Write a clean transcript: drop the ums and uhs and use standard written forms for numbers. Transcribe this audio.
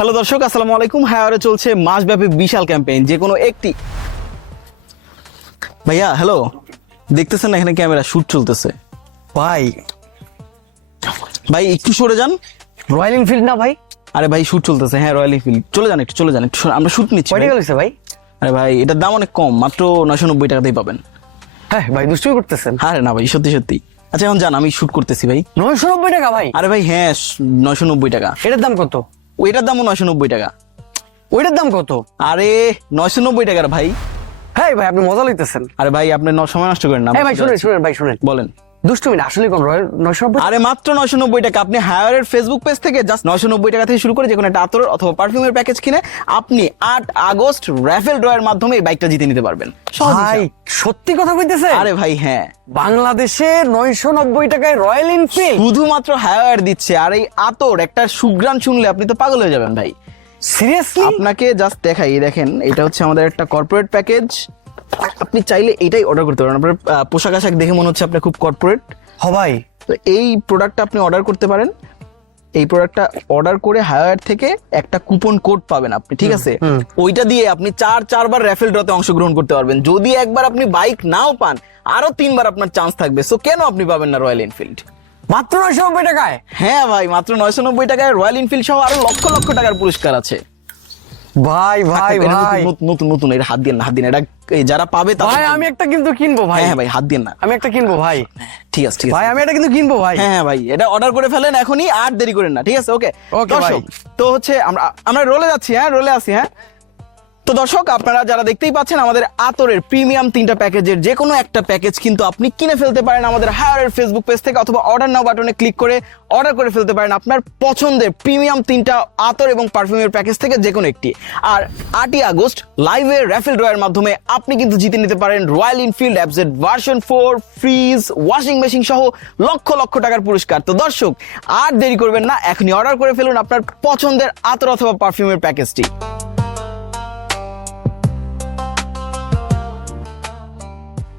Hello দর্শক, আসসালামু আলাইকুম। হায়ারে চলছে মাসব্যাপী বিশাল ক্যাম্পেইন। যে কোনো একটি ভাইয়া হ্যালো, দেখতেছেন না এখানে ক্যামেরা শুট চলতেছে। ভাই ভাই একটু সরে যান। রয়্যাল এনফিল্ড না ভাই? আরে ভাই শুট চলতেছে। হ্যাঁ, রয়্যাল এনফিল্ড। চলে যান, একটু চলে যান, একটু আমরা শুট নিচ্ছি। কয়টা ভাই। গেছে ভাই? আরে ভাই এটার দাম অনেক কম, মাত্র 990 টাকাতেই পাবেন। হ্যাঁ ভাই, দুষ্টুমি করতেছেন। আরে না ভাই, সত্যি সত্যি। আচ্ছা এখন যান, আমি শুট করতেছি ভাই। 990 টাকা ভাই? আরে ভাই হ্যাঁ, 990 টাকা। এটার দাম কত? ওইটার দামও 990 টাকা। ওইটার দাম কত? আরে 990 টাকার ভাই। হ্যাঁ ভাই, আপনি মজা লইতেছেন। আরে ভাই আপনি সময় নষ্ট করেন না। হ্যাঁ ভাই শুনেন ভাই শুনেন, বলেন। দুষ্টুমি না আসলে কোন রয়্যাল 990? আরে মাত্র 990 টাকা। আপনি হায়ারের ফেসবুক পেজ থেকে জাস্ট 990 টাকা থেকে শুরু করে যে কোনো একটা আতর অথবা পারফিউমের প্যাকেজ কিনে আপনি 8 আগস্ট রাফেল ড্রয়ের মাধ্যমে এই বাইকটা জিতে নিতে পারবেন। সহজ ভাই হিসাব। সত্যি কথা কইতেছে? আরে ভাই হ্যাঁ, বাংলাদেশে 990 টাকায় রয়্যাল এনফিল্ড শুধুমাত্র হায়ার দিচ্ছে। আর এই আতর একটা সুঘ্রাণ শুনলে আপনি তো পাগল হয়ে যাবেন ভাই। সিরিয়াসলি? আপনাকে জাস্ট দেখাই, এই দেখেন, এটা হচ্ছে আমাদের একটা কর্পোরেট প্যাকেজ। আপনি চাইলে এটাই অর্ডার করতে পারেন। আপনার পোশাক আশাক দেখে মনে হচ্ছে আপনার খুব কর্পোরেট। হ ভাই, তো এই প্রোডাক্টটা আপনি অর্ডার করতে পারেন। এই প্রোডাক্টটা অর্ডার করে হায়ার থেকে একটা কুপন কোড পাবেন আপনি, ঠিক আছে? ওইটা দিয়ে আপনি চারবার র্যাফেল ড্রতে অংশগ্রহণ করতে পারবেন। যদি একবার আপনি বাইক নাও পান, আরো 3বার আপনার চান্স থাকবে। সো কেন আপনি পাবেন না রয়্যাল এনফিল্ড? মাত্র 990 টাকায়? হ্যাঁ ভাই, মাত্র 990 টাকায় রয়্যাল এনফিল্ড সহ আরো লক্ষ লক্ষ টাকার পুরস্কার আছে। ভাই ভাই এটা ভাই নতুন নতুন, এটা হাত দিয়ে না, হাত দিয়ে না। এটা এই যারা পাবে তাদের ভাই, জন্য। আমি একটা কিন্তু কিনবো ভাই। হ্যাঁ ভাই, হাত দিয়ে না। আমি একটা কিনবো ভাই। ঠিক আছে, ঠিক আছে ভাই আমি এটা কিন্তু কিনবো ভাই। হ্যাঁ ভাই, এটা অর্ডার করে ফেলেন এখনই, আর দেরি করেন না, ঠিক আছে? ওকে Okay, দর্শক, তো হচ্ছে আমরা রোলে যাচ্ছি। হ্যাঁ, রোলে আসি। হ্যাঁ, তো দর্শক আপনারা যারা দেখতেই পাচ্ছেন, আমাদের আতরের প্রিমিয়াম 3টা প্যাকেজের যে কোনো একটা প্যাকেজ কিন্তু আপনি কিনে ফেলতে পারেন আমাদের হায়ারের ফেসবুক পেজ থেকে, অথবা অর্ডার নাও বাটনে ক্লিক করে অর্ডার করে ফেলতে পারেন আপনার পছন্দের প্রিমিয়াম 3টা আতর এবং পারফিউমের প্যাকেজ থেকে যে কোনো একটি। আর 8ই আগস্ট লাইভে র্যাফেল ড্রয়ের মাধ্যমে আপনি কিন্তু জিতে নিতে পারেন royal Enfield FZ version 4, fridge, washing machine সহ লক্ষ লক্ষ টাকার পুরস্কার। তো দর্শক আর দেরি করবেন না, এখনই অর্ডার করে ফেলুন আপনার পছন্দের আতর অথবা পারফিউমের প্যাকেজটি।